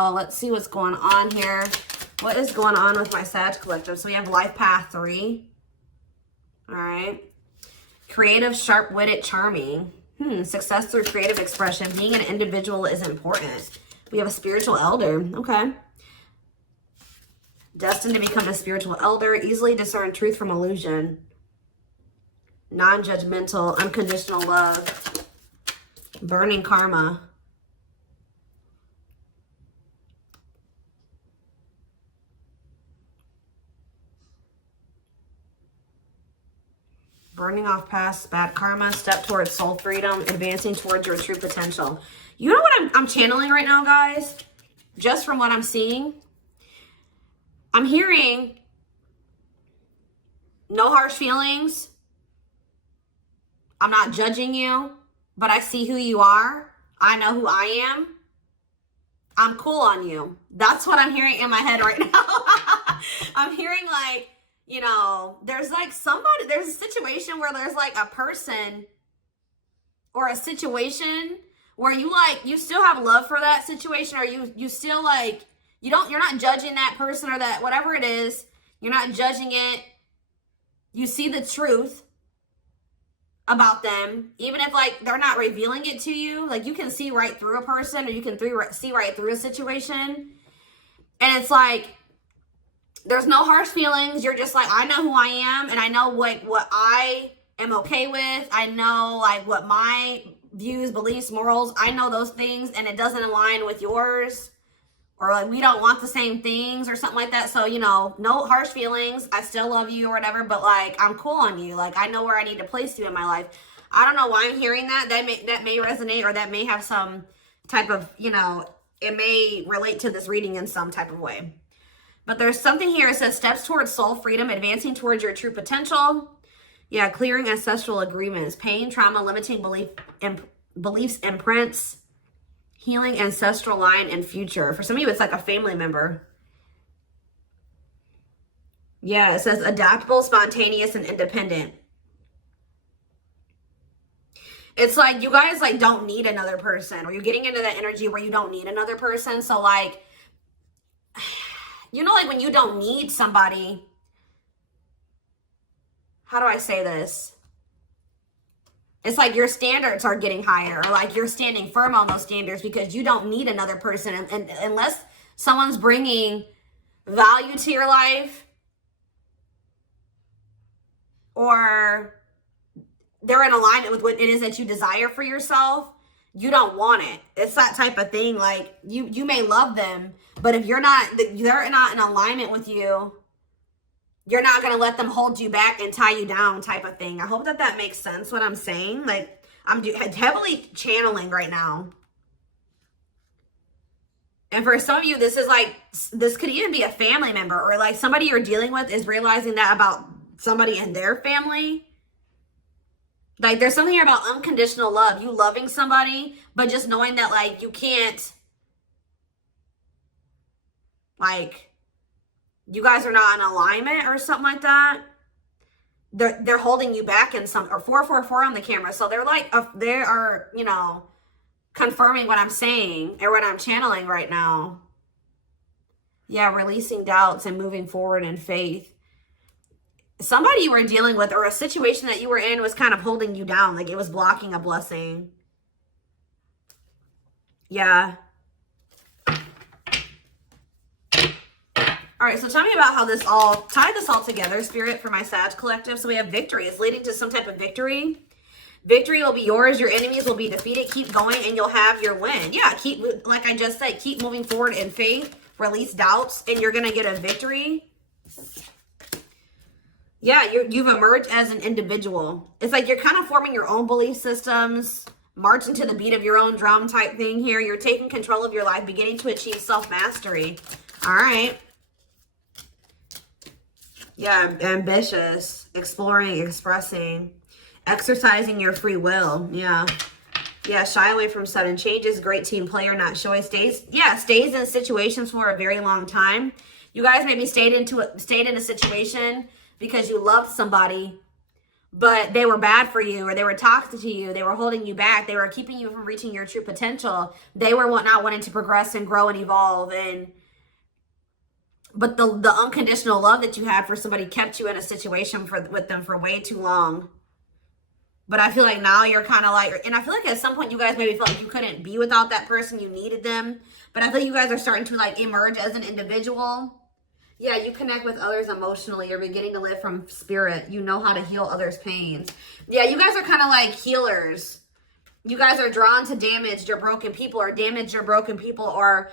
Oh, let's see what's going on here. What is going on with my Sag collective? So we have life path 3. All right. Creative, sharp-witted, charming. Success through creative expression. Being an individual is important. We have a spiritual elder. Okay. Destined to become a spiritual elder. Easily discern truth from illusion. Non-judgmental, unconditional love. Burning karma. Burning off past bad karma, step towards soul freedom, advancing towards your true potential. You know what I'm channeling right now, guys? Just from what I'm seeing, I'm hearing no harsh feelings. I'm not judging you, but I see who you are. I know who I am. I'm cool on you. That's what I'm hearing in my head right now. I'm hearing like, you know, there's like somebody, there's a situation where there's like a person or a situation where you like, you still have love for that situation, or you still like, you're not judging that person or that, whatever it is, you're not judging it. You see the truth about them, even if like they're not revealing it to you. Like you can see right through a person, or you can see right through a situation. And it's like, there's no harsh feelings. You're just like, I know who I am, and I know what I am okay with. I know like what my views, beliefs, morals, I know those things, and it doesn't align with yours, or like we don't want the same things or something like that. So, you know, no harsh feelings. I still love you or whatever, but like I'm cool on you. Like I know where I need to place you in my life. I don't know why I'm hearing that. That may resonate, or that may have some type of, you know, it may relate to this reading in some type of way. But there's something here. It says steps towards soul freedom, advancing towards your true potential. Yeah, clearing ancestral agreements, pain, trauma, limiting beliefs, imprints, healing ancestral line and future. For some of you, it's like a family member. Yeah, it says adaptable, spontaneous, and independent. It's like you guys like don't need another person, or you're getting into that energy where you don't need another person. So like, you know, like when you don't need somebody, how do I say this? It's like your standards are getting higher, or like you're standing firm on those standards because you don't need another person. And unless someone's bringing value to your life, or they're in alignment with what it is that you desire for yourself, you don't want it. It's that type of thing. Like you may love them, but if they're not in alignment with you, you're not going to let them hold you back and tie you down type of thing. I hope that makes sense what I'm saying. Like I'm heavily channeling right now. And for some of you, this is like, this could even be a family member, or like somebody you're dealing with is realizing that about somebody in their family. Like there's something here about unconditional love. You loving somebody, but just knowing that like you can't, like you guys are not in alignment or something like that. They're holding you back in some, or 444 on the camera. So they're like, they are, you know, confirming what I'm saying or what I'm channeling right now. Yeah, releasing doubts and moving forward in faith. Somebody you were dealing with, or a situation that you were in, was kind of holding you down. Like it was blocking a blessing. Yeah. All right, so tell me about how tie this all together, Spirit, for my Sag collective. So we have victory. It's leading to some type of victory. Victory will be yours. Your enemies will be defeated. Keep going and you'll have your win. Yeah, like I just said, keep moving forward in faith. Release doubts and you're going to get a victory. Yeah, you've emerged as an individual. It's like you're kind of forming your own belief systems, marching to the beat of your own drum type thing here. You're taking control of your life, beginning to achieve self-mastery. All right. Yeah, ambitious, exploring, expressing, exercising your free will. Yeah. Yeah, shy away from sudden changes. Great team player, not shy. Stays in situations for a very long time. You guys maybe stayed in a situation because you loved somebody, but they were bad for you, or they were toxic to you. They were holding you back. They were keeping you from reaching your true potential. They were not wanting to progress and grow and evolve. But the unconditional love that you had for somebody kept you in a situation with them for way too long. But I feel like now you're kind of like, and I feel like at some point you guys maybe felt like you couldn't be without that person. You needed them. But I feel like you guys are starting to like emerge as an individual. Yeah, you connect with others emotionally. You're beginning to live from spirit. You know how to heal others' pains. Yeah, you guys are kind of like healers. You guys are drawn to damaged or broken people, or damaged or broken people are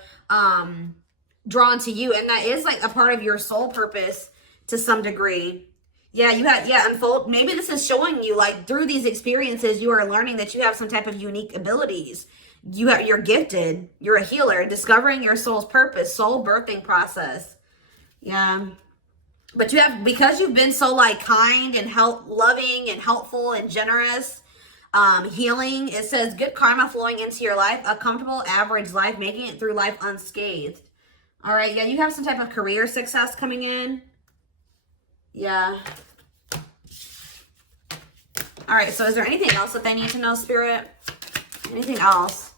drawn to you. And that is like a part of your soul purpose to some degree. Yeah, you have, unfold. Maybe this is showing you, like, through these experiences, you are learning that you have some type of unique abilities. You're gifted. You're a healer. Discovering your soul's purpose, soul birthing process. Yeah. But you have, because you've been so, like, kind and loving and helpful and generous, healing, it says good karma flowing into your life, a comfortable, average life, making it through life unscathed. All right, yeah, you have some type of career success coming in. Yeah. All right, so is there anything else that they need to know, Spirit? Anything else?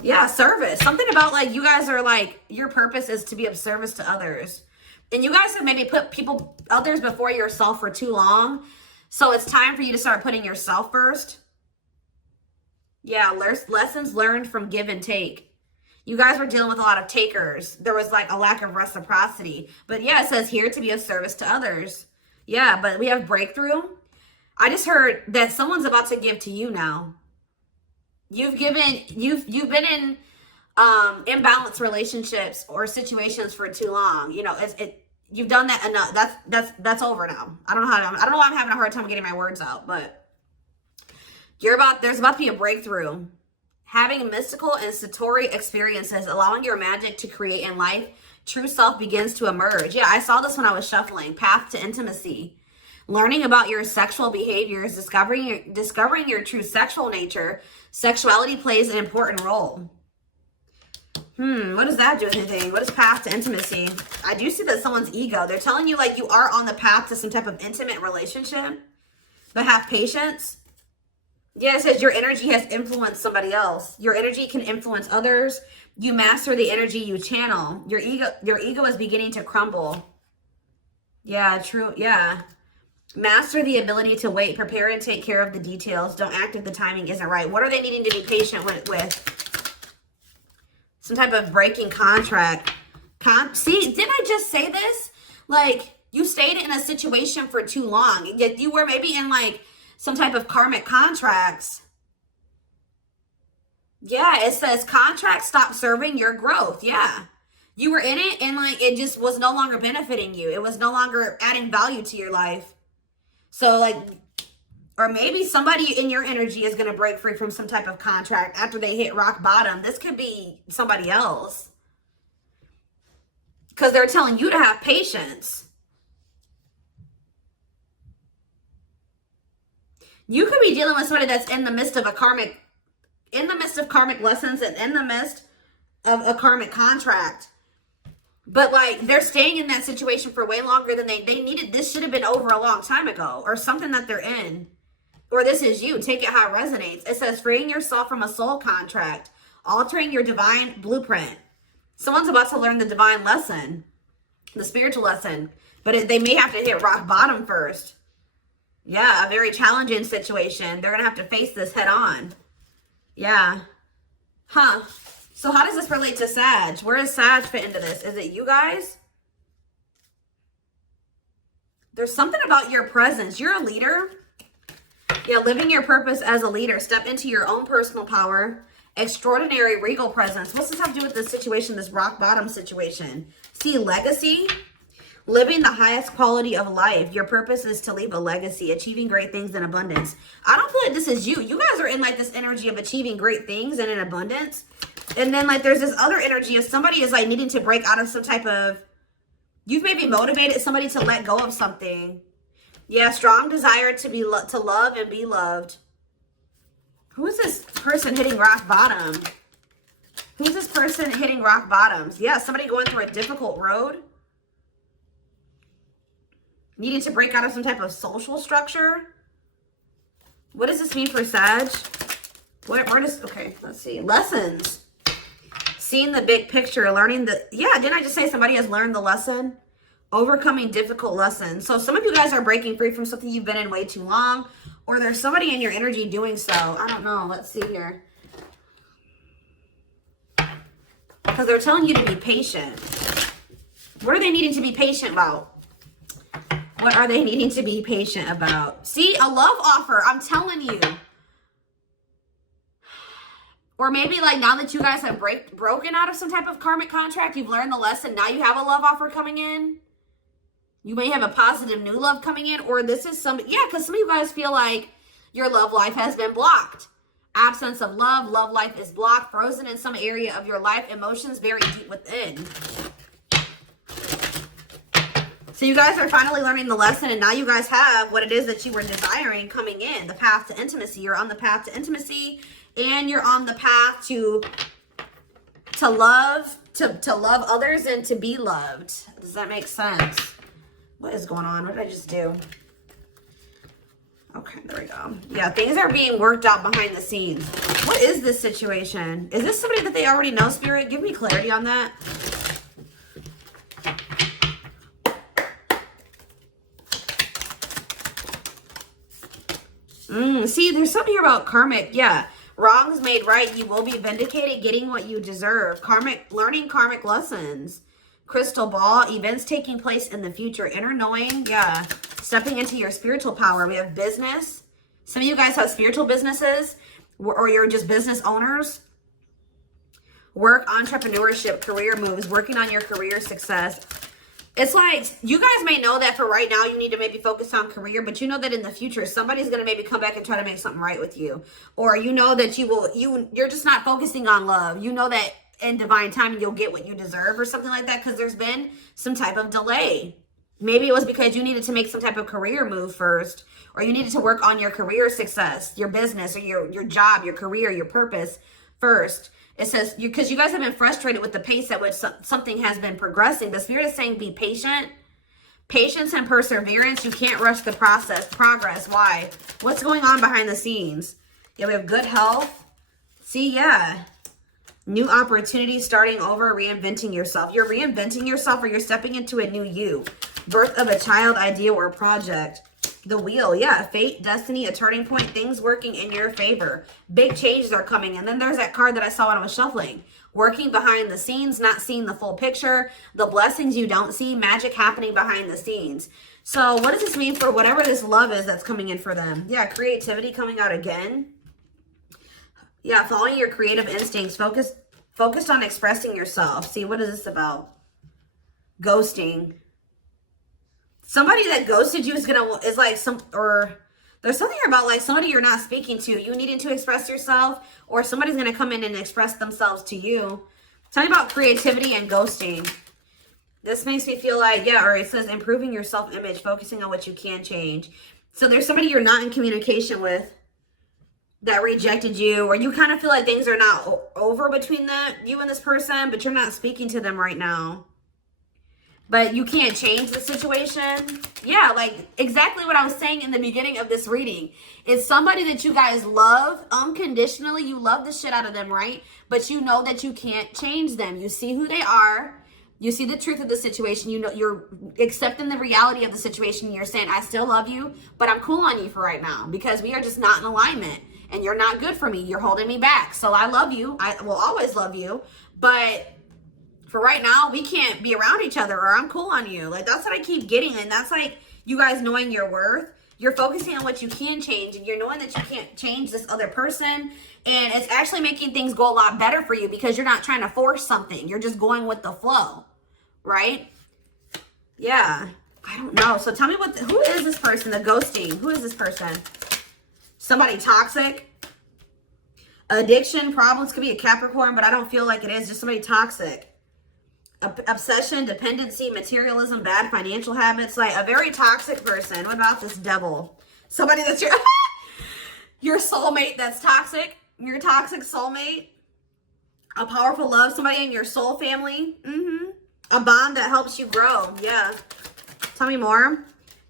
Yeah, service. Something about, like, you guys are, like, your purpose is to be of service to others. And you guys have maybe put others before yourself for too long. So it's time for you to start putting yourself first. Yeah, lessons learned from give and take. You guys were dealing with a lot of takers. There was, like, a lack of reciprocity. But, yeah, it says here to be of service to others. Yeah, but we have breakthrough. I just heard that someone's about to give to you now. You've been in imbalanced relationships or situations for too long. You know, you've done that enough. That's over now. I don't know why I'm having a hard time getting my words out, but there's about to be a breakthrough. Having mystical and satori experiences, allowing your magic to create in life, true self begins to emerge. Yeah, I saw this when I was shuffling. Path to intimacy. Learning about your sexual behaviors, discovering your true sexual nature. Sexuality plays an important role. What does that do with anything? What is path to intimacy? I do see that someone's ego. They're telling you, like, you are on the path to some type of intimate relationship, but have patience. Yeah, it says your energy has influenced somebody else. Your energy can influence others. You master the energy you channel. Your ego is beginning to crumble. Yeah, true. Yeah. Master the ability to wait, prepare, and take care of the details. Don't act if the timing isn't right. What are they needing to be patient with? Some type of breaking contract. See, didn't I just say this? Like, you stayed in a situation for too long. You were maybe in, like, some type of karmic contracts. Yeah, it says contracts stop serving your growth. Yeah. You were in it and, like, it just was no longer benefiting you. It was no longer adding value to your life. So, like, or maybe somebody in your energy is going to break free from some type of contract after they hit rock bottom. This could be somebody else. Because they're telling you to have patience. You could be dealing with somebody that's in the midst of karmic lessons and in the midst of a karmic contract. But, like, they're staying in that situation for way longer than they needed. This should have been over a long time ago, or something that they're in. Or this is you. Take it how it resonates. It says freeing yourself from a soul contract, altering your divine blueprint. Someone's about to learn the divine lesson, the spiritual lesson, but they may have to hit rock bottom first. Yeah, a very challenging situation. They're going to have to face this head on. Yeah. Huh. So how does this relate to Sag? Where does Sag fit into this? Is it you guys? There's something about your presence. You're a leader. Yeah, living your purpose as a leader. Step into your own personal power. Extraordinary regal presence. What's this have to do with this situation, this rock bottom situation? See, legacy. Living the highest quality of life. Your purpose is to leave a legacy, achieving great things in abundance. I don't feel like this is you. You guys are in, like, this energy of achieving great things and in abundance. And then, like, there's this other energy of somebody is, like, needing to break out of some type of, you've maybe motivated somebody to let go of something. Yeah, strong desire to love and be loved. Who is this person hitting rock bottom? Who's this person hitting rock bottoms? Yeah, somebody going through a difficult road. Needing to break out of some type of social structure. What does this mean for Sag? Where does, okay, let's see. Lessons. Seeing the big picture, learning the, yeah, didn't I just say somebody has learned the lesson? Overcoming difficult lessons. So some of you guys are breaking free from something you've been in way too long, or there's somebody in your energy doing so. I don't know. Let's see here. Because they're telling you to be patient. What are they needing to be patient about? What are they needing to be patient about? See, a love offer. I'm telling you. Or maybe like now that you guys have broken out of some type of karmic contract, you've learned the lesson. Now you have a love offer coming in. You may have a positive new love coming in. Or this is some, yeah, because some of you guys feel like your love life has been blocked. Absence of love. Love life is blocked. Frozen in some area of your life. Emotions very deep within. So you guys are finally learning the lesson, and now you guys have what it is that you were desiring coming in. The path to intimacy. You're on the path to intimacy, and you're on the path to love, to love others and to be loved. Does that make sense? What is going on? What did I just do? Okay, there we go. Yeah, things are being worked out behind the scenes. What is this situation? Is this somebody that they already know, Spirit? Give me clarity on that. See, there's something here about karmic. Yeah. Wrongs made right. You will be vindicated, getting what you deserve. Karmic, learning karmic lessons. Crystal ball. Events taking place in the future. Inner knowing. Yeah. Stepping into your spiritual power. We have business. Some of you guys have spiritual businesses, or you're just business owners. Work, entrepreneurship, career moves. Working on your career success. It's like, you guys may know that for right now, you need to maybe focus on career, but you know that in the future, somebody's going to maybe come back and try to make something right with you. Or you know that you're just not focusing on love. You know that in divine timing, you'll get what you deserve or something like that, because there's been some type of delay. Maybe it was because you needed to make some type of career move first, or you needed to work on your career success, your business, or your job, your career, your purpose first. It says, because you guys have been frustrated with the pace at which something has been progressing. The Spirit is saying be patient. Patience and perseverance. You can't rush the progress. Why? What's going on behind the scenes? Yeah, we have good health. See, yeah. New opportunities, starting over, reinventing yourself. You're reinventing yourself, or you're stepping into a new you. Birth of a child, idea, or project. The wheel, yeah, fate, destiny, a turning point, things working in your favor. Big changes are coming. And then there's that card that I saw when I was shuffling. Working behind the scenes, not seeing the full picture. The blessings you don't see, magic happening behind the scenes. So what does this mean for whatever this love is that's coming in for them? Yeah, creativity coming out again. Yeah, following your creative instincts. Focused on expressing yourself. See, what is this about? Ghosting. Somebody that ghosted you is like there's something about like somebody you're not speaking to. You needing to express yourself, or somebody's going to come in and express themselves to you. Tell me about creativity and ghosting. This makes me feel like, yeah, or it says improving your self-image, focusing on what you can change. So there's somebody you're not in communication with that rejected you, or you kind of feel like things are not over between you and this person, but you're not speaking to them right now. But you can't change the situation. Yeah, like exactly what I was saying in the beginning of this reading. It's somebody that you guys love unconditionally. You love the shit out of them, right? But you know that you can't change them. You see who they are. You see the truth of the situation. You know, you're accepting the reality of the situation. You're saying, I still love you, but I'm cool on you for right now because we are just not in alignment. And you're not good for me. You're holding me back. So I love you. I will always love you. But for right now, we can't be around each other, or I'm cool on you. Like, that's what I keep getting. And that's like you guys knowing your worth. You're focusing on what you can change, and you're knowing that you can't change this other person. And it's actually making things go a lot better for you because you're not trying to force something. You're just going with the flow, right? Yeah. I don't know. So tell me who is this person? The ghosting. Who is this person? Somebody toxic. Addiction, problems. Could be a Capricorn, but I don't feel like it is. Just somebody toxic. Obsession, dependency, materialism, bad financial habits. Like a very toxic person. What about this devil? Somebody that's your soulmate that's toxic. Your toxic soulmate. A powerful love. Somebody in your soul family. A bond that helps you grow. Yeah. Tell me more.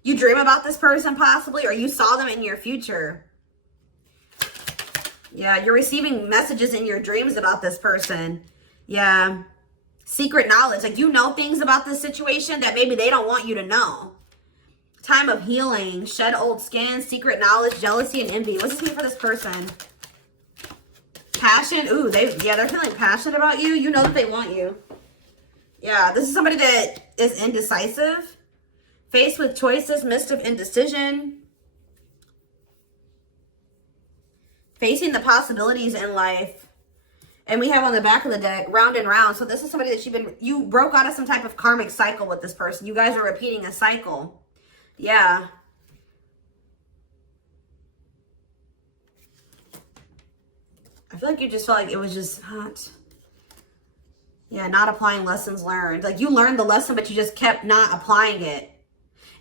You dream about this person possibly, or you saw them in your future. Yeah, you're receiving messages in your dreams about this person. Yeah. Secret knowledge. Like, you know things about this situation that maybe they don't want you to know. Time of healing. Shed old skin. Secret knowledge. Jealousy and envy. What's this mean for this person? Passion. Ooh, they're feeling passionate about you. You know that they want you. Yeah, this is somebody that is indecisive. Faced with choices. Midst of indecision. Facing the possibilities in life. And we have on the back of the deck, round and round. So this is somebody that you broke out of some type of karmic cycle with this person. You guys are repeating a cycle. Yeah. I feel like you just felt like it was just hot. Yeah, not applying lessons learned. Like, you learned the lesson, but you just kept not applying it.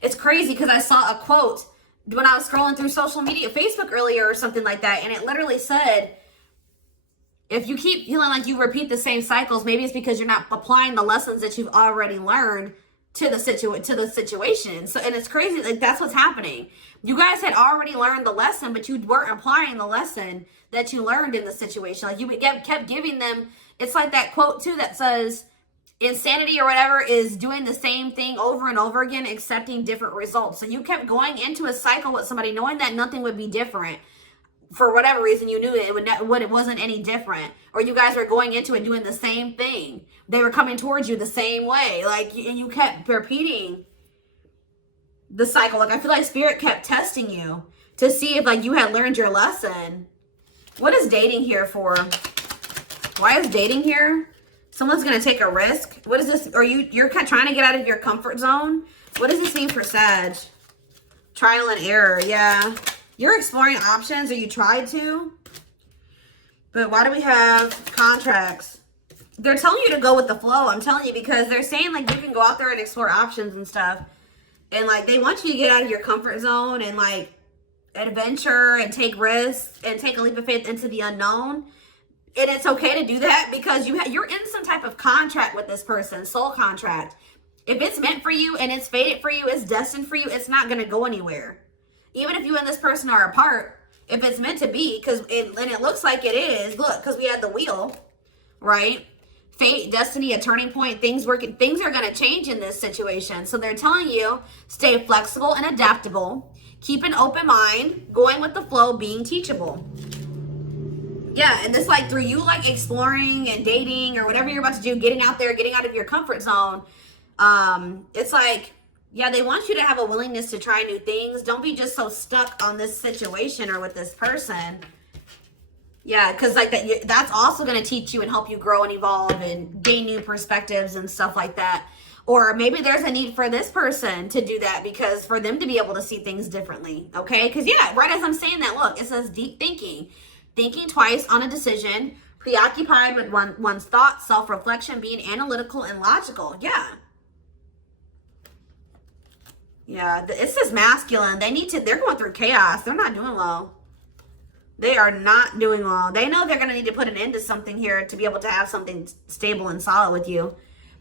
It's crazy because I saw a quote when I was scrolling through social media, Facebook earlier or something like that. And it literally said, if you keep feeling like you repeat the same cycles, maybe it's because you're not applying the lessons that you've already learned to the situation. So, and it's crazy, like, that's what's happening. You guys had already learned the lesson, but you weren't applying the lesson that you learned in the situation. Like, you kept giving them, it's like that quote too that says, insanity or whatever is doing the same thing over and over again, accepting different results. So you kept going into a cycle with somebody knowing that nothing would be different. For whatever reason, you knew it wasn't any different, or you guys were going into it doing the same thing. They were coming towards you the same way, like, and you kept repeating the cycle. Like, I feel like Spirit kept testing you to see if, like, you had learned your lesson. What is dating here for? Why is dating here? Someone's gonna take a risk. What is this? Or you're trying to get out of your comfort zone? What does this mean for Sag? Trial and error. Yeah. You're exploring options, or you tried to. But why do we have contracts? They're telling you to go with the flow. I'm telling you, because they're saying, like, you can go out there and explore options and stuff. And, like, they want you to get out of your comfort zone and, like, adventure and take risks and take a leap of faith into the unknown. And it's okay to do that because you're in some type of contract with this person, soul contract. If it's meant for you and it's fated for you, it's destined for you, it's not going to go anywhere. Even if you and this person are apart, if it's meant to be, and it looks like it is, look, because we had the wheel, right? Fate, destiny, a turning point, things are going to change in this situation. So they're telling you, stay flexible and adaptable, keep an open mind, going with the flow, being teachable. Yeah, and this, like, through you, like, exploring and dating or whatever you're about to do, getting out there, getting out of your comfort zone, it's like, yeah, they want you to have a willingness to try new things. Don't be just so stuck on this situation or with this person. Yeah, because, like, that's also going to teach you and help you grow and evolve and gain new perspectives and stuff like that. Or maybe there's a need for this person to do that, because for them to be able to see things differently, okay? Because, yeah, right as I'm saying that, look, it says deep thinking. Thinking twice on a decision, preoccupied with one's thoughts, self-reflection, being analytical and logical. Yeah. Yeah, it says masculine. They're going through chaos. They're not doing well. They are not doing well. They know they're going to need to put an end to something here to be able to have something stable and solid with you.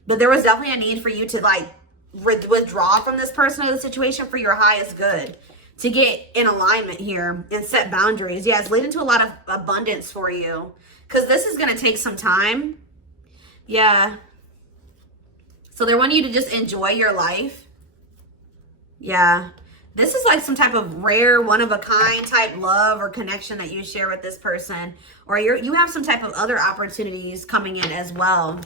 But there was definitely a need for you to, like, withdraw from this person or the situation for your highest good. To get in alignment here and set boundaries. Yeah, it's leading to a lot of abundance for you. Because this is going to take some time. Yeah. So they want you to just enjoy your life. Yeah. This is like some type of rare, one-of-a-kind type love or connection that you share with this person. Or you have some type of other opportunities coming in as well.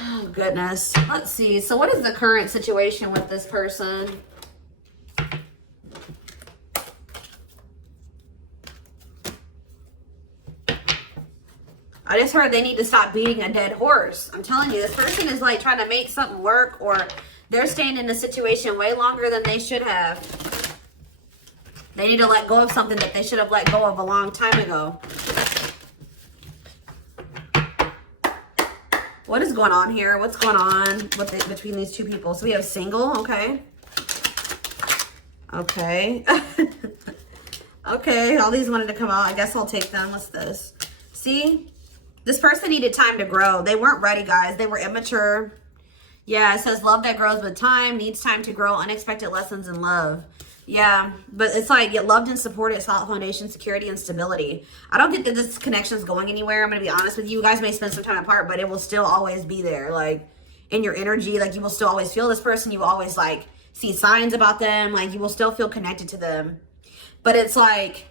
Oh, goodness. Let's see. So what is the current situation with this person? I just heard they need to stop beating a dead horse. I'm telling you, this person is, like, trying to make something work, or they're staying in a situation way longer than they should have. They need to let go of something that they should have let go of a long time ago. What is going on here? What's going on between these two people? So we have single, okay. Okay. Okay, all these wanted to come out. I guess I'll take them. What's this? See? This person needed time to grow. They weren't ready, guys. They were immature. Yeah, it says love that grows with time, needs time to grow, unexpected lessons in love. Yeah, but it's like get loved and supported, solid foundation, security, and stability. I don't think that this connection is going anywhere. I'm going to be honest with you. You guys may spend some time apart, but it will still always be there. Like in your energy, like you will still always feel this person. You will always like see signs about them. Like you will still feel connected to them. But it's like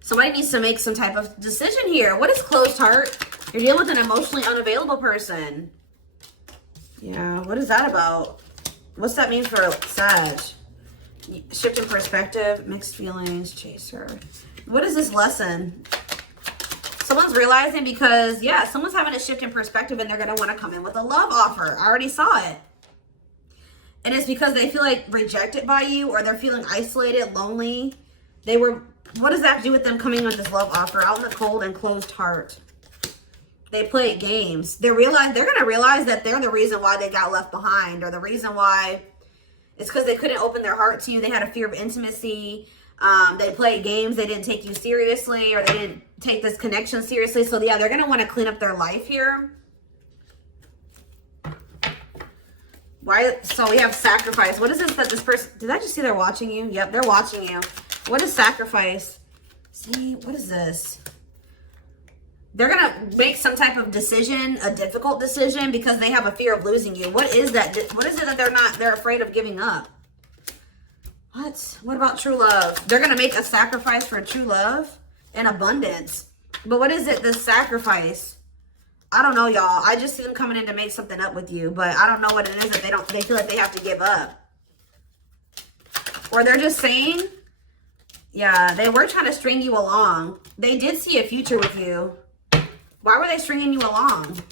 somebody needs to make some type of decision here. What is closed heart? You're dealing with an emotionally unavailable person. Yeah, what is that about? What's that mean for Sag? Shift in perspective, mixed feelings, chaser. What is this lesson? Someone's realizing because, yeah, someone's having a shift in perspective and they're going to want to come in with a love offer. I already saw it. And it's because they feel like rejected by you or they're feeling isolated, lonely. What does that have to do with them coming with this love offer? Out in the cold and closed heart. They played games. They're going to realize that they're the reason why they got left behind, or the reason why it's because they couldn't open their heart to you. They had a fear of intimacy. They played games. They didn't take you seriously, or they didn't take this connection seriously. So yeah, they're going to want to clean up their life here. Why? So we have sacrifice. What is this that this person, did I just see they're watching you? Yep, they're watching you. What is sacrifice? See, what is this? They're going to make some type of decision, a difficult decision, because they have a fear of losing you. What is that? What is it that they're afraid of giving up? What about true love? They're going to make a sacrifice for true love and abundance. But what is it, this sacrifice? I don't know, y'all. I just see them coming in to make something up with you, but I don't know what it is that they feel like they have to give up. Or they're just saying, yeah, they were trying to string you along. They did see a future with you. Why were they stringing you along?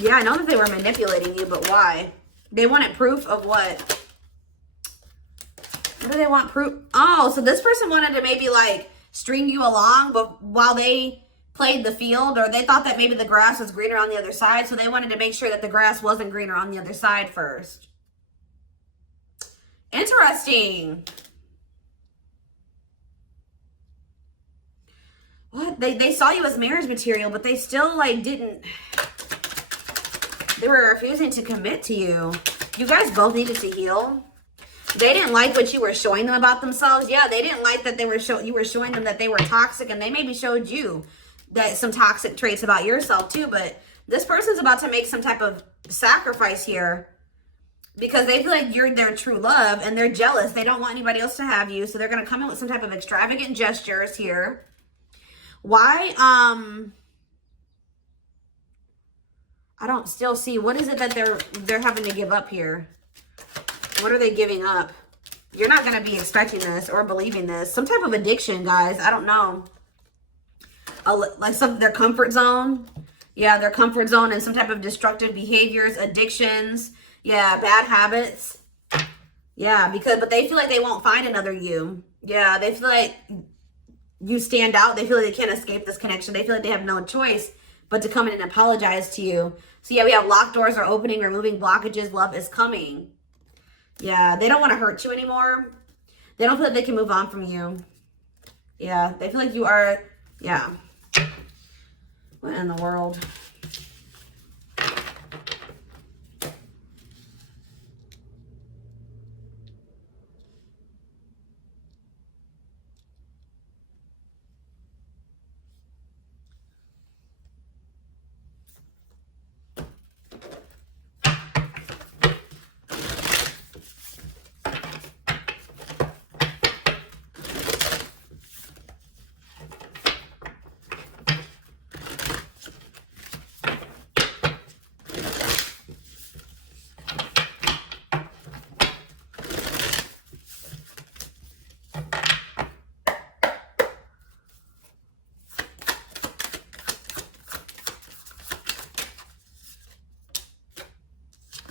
Yeah, I know that they were manipulating you, but why? They wanted proof of what? What do they want proof? Oh, so this person wanted to maybe like string you along, but while they played the field, or they thought that maybe the grass was greener on the other side, so they wanted to make sure that the grass wasn't greener on the other side first. Interesting. What? They saw you as marriage material, but they still like didn't. They were refusing to commit to you. You guys both needed to heal. They didn't like what you were showing them about themselves. Yeah, they didn't like that you were showing them that they were toxic, and they maybe showed you that some toxic traits about yourself too. But this person's about to make some type of sacrifice here because they feel like you're their true love, and they're jealous. They don't want anybody else to have you, so they're going to come in with some type of extravagant gestures here. Why? I don't still see. What is it that they're having to give up here? What are they giving up? You're not going to be expecting this or believing this. Some type of addiction, guys. I don't know. Like their comfort zone. Yeah, their comfort zone and some type of destructive behaviors, addictions. Yeah, bad habits. Yeah, but they feel like they won't find another you. Yeah, they feel like you stand out. They feel like they can't escape this connection. They feel like they have no choice but to come in and apologize to you. So yeah, we have locked doors are opening, removing blockages. Love is coming. Yeah, they don't want to hurt you anymore. They don't feel like they can move on from you. Yeah, they feel like you are, yeah. What in the world?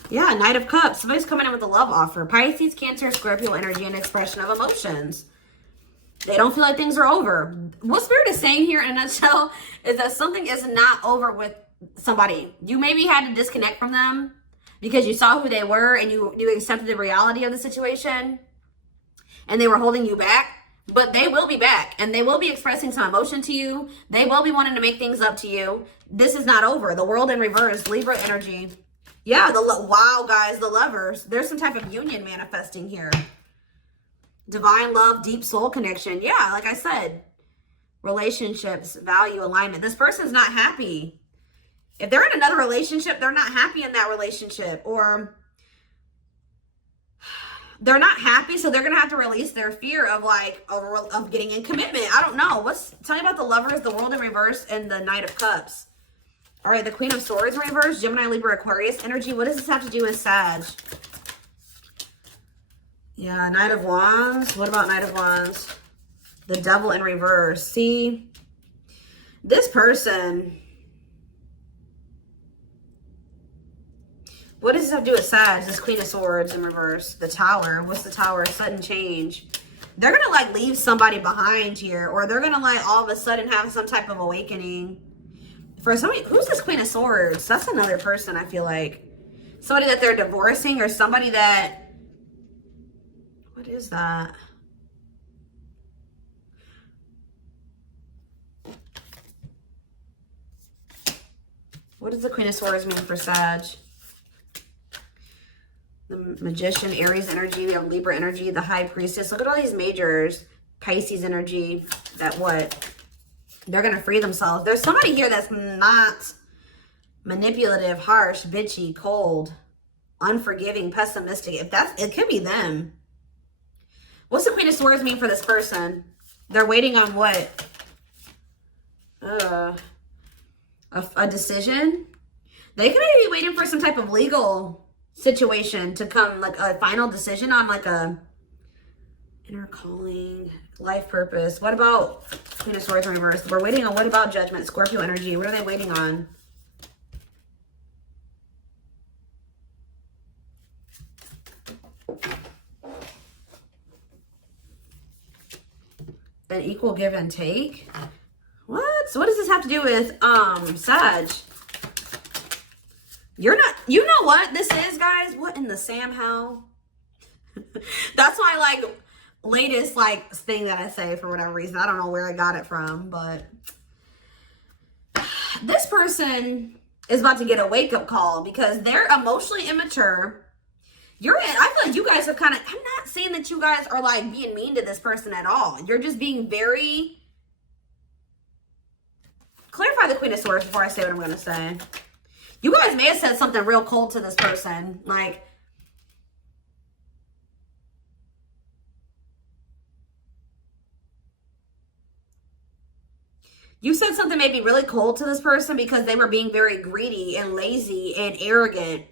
Yeah, Knight of Cups. Somebody's coming in with a love offer. Pisces, Cancer, Scorpio energy and expression of emotions. They don't feel like things are over. What Spirit is saying here in a nutshell is that something is not over with somebody. You maybe had to disconnect from them because you saw who they were and you accepted the reality of the situation and they were holding you back But they will be back, and they will be expressing some emotion to you. They will be wanting to make things up to you. This is not over. The world in reverse, Libra energy. Yeah, wow, guys, the lovers. There's some type of union manifesting here. Divine love, deep soul connection. Yeah, like I said, relationships, value, alignment. This person's not happy. If they're in another relationship, they're not happy in that relationship, or they're not happy, so they're gonna have to release their fear of like of getting in commitment. I don't know. Tell me about the lovers, the world in reverse, and the Knight of Cups. All right, the Queen of Swords in reverse, Gemini, Libra, Aquarius energy. What does this have to do with Sag? Yeah, Knight of Wands. What about Knight of Wands? The Devil in reverse. See, this person. What does this have to do with Sag? This Queen of Swords in reverse. The Tower. What's the Tower? Sudden change. They're going to like leave somebody behind here. Or they're going to like all of a sudden have some type of awakening. For somebody, who's this Queen of Swords? That's another person, I feel like. Somebody that they're divorcing, or somebody that... What is that? What does the Queen of Swords mean for Sag? The Magician, Aries energy. We have Libra energy, the High Priestess. Look at all these majors. Pisces energy. That what? They're going to free themselves. There's somebody here that's not manipulative, harsh, bitchy, cold, unforgiving, pessimistic. It could be them. What's the Queen of Swords mean for this person? They're waiting on what? A decision. They could maybe be waiting for some type of legal situation to come, like a final decision on like a inner calling, life purpose. What about Queen of Swords in reverse? We're waiting on what about Judgment, Scorpio energy? What are they waiting on? An equal give and take? What? So what does this have to do with Sag? You're not, you know what this is, guys? What in the Sam hell? That's my like latest like thing that I say for whatever reason. I don't know where I got it from, but this person is about to get a wake-up call because they're emotionally immature. I feel like you guys are kind of, I'm not saying that you guys are like being mean to this person at all. You're just being very, clarify the Queen of Swords before I say what I'm going to say. You guys may have said something real cold to this person. Like, you said something maybe really cold to this person because they were being very greedy and lazy and arrogant.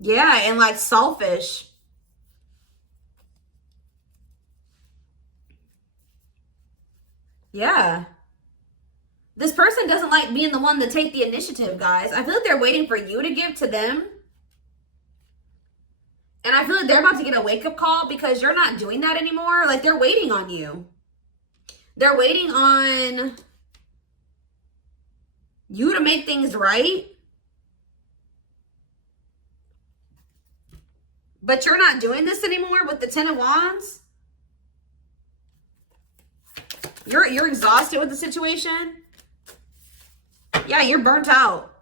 Yeah, and like selfish. Yeah. This person doesn't like being the one to take the initiative, guys. I feel like they're waiting for you to give to them. And I feel like they're about to get a wake-up call because you're not doing that anymore. Like, they're waiting on you. They're waiting on you to make things right. But you're not doing this anymore with the Ten of Wands. You're exhausted with the situation. Yeah, you're burnt out.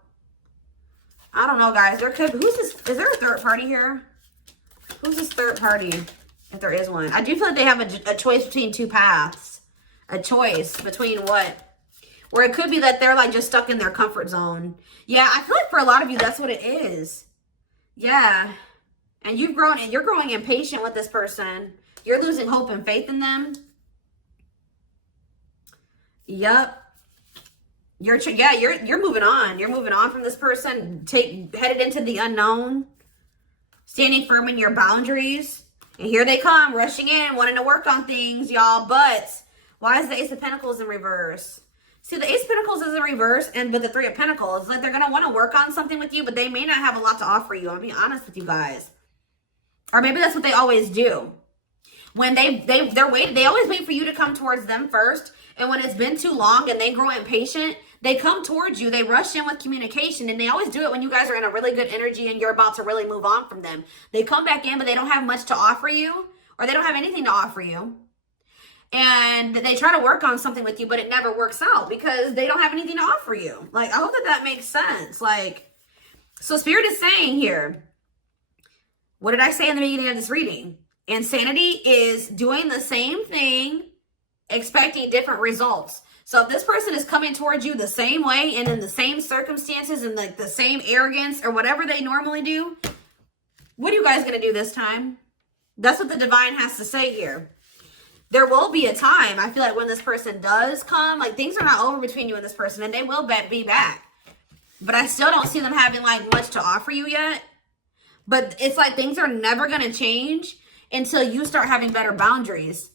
I don't know, guys. Who's this? Is there a third party here? Who's this third party? If there is one. I do feel like they have a choice between two paths. A choice between what? Or it could be that they're like just stuck in their comfort zone. Yeah, I feel like for a lot of you, that's what it is. Yeah. And you're growing impatient with this person. You're losing hope and faith in them. Yep. You're moving on. You're moving on from this person. Headed into the unknown. Standing firm in your boundaries. And here they come, rushing in, wanting to work on things, y'all. But why is the Ace of Pentacles in reverse? See, the Ace of Pentacles is in reverse, but the Three of Pentacles, like they're gonna want to work on something with you, but they may not have a lot to offer you. I'll be honest with you guys. Or maybe that's what they always do. When they're waiting, they always wait for you to come towards them first. And when it's been too long and they grow impatient, they come towards you. They rush in with communication. And they always do it when you guys are in a really good energy and you're about to really move on from them. They come back in, but they don't have much to offer you. Or they don't have anything to offer you. and they try to work on something with you, but it never works out because they don't have anything to offer you. Like, I hope that that makes sense. Like, so Spirit is saying here, what did I say in the beginning of this reading? Insanity is doing the same thing, expecting different results. So if this person is coming towards you the same way and in the same circumstances and like the same arrogance or whatever they normally do, what are you guys going to do this time? That's what the divine has to say here. There will be a time, I feel like, when this person does come, like things are not over between you and this person, and they will be back. But I still don't see them having like much to offer you yet. But it's like things are never going to change until you start having better boundaries.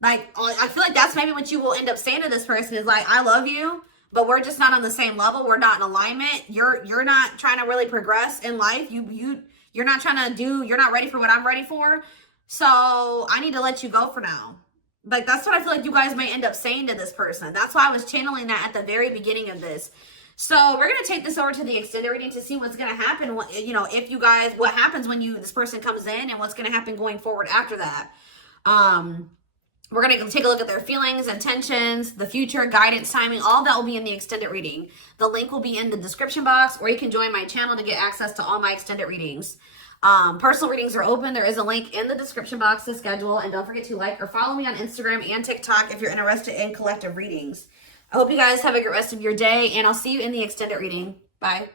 Like, I feel like that's maybe what you will end up saying to this person is like, I love you, but we're just not on the same level. We're not in alignment. You're not trying to really progress in life. You're not trying to do, you're not ready for what I'm ready for. So I need to let you go for now. Like, that's what I feel like you guys may end up saying to this person. That's why I was channeling that at the very beginning of this. So we're going to take this over to the extended reading to see what's going to happen. You know, if you guys, what happens when this person comes in and what's going to happen going forward after that. We're going to take a look at their feelings, intentions, the future, guidance, timing. All that will be in the extended reading. The link will be in the description box, or you can join my channel to get access to all my extended readings. Personal readings are open. There is a link in the description box to schedule. And don't forget to like or follow me on Instagram and TikTok if you're interested in collective readings. I hope you guys have a great rest of your day, and I'll see you in the extended reading. Bye.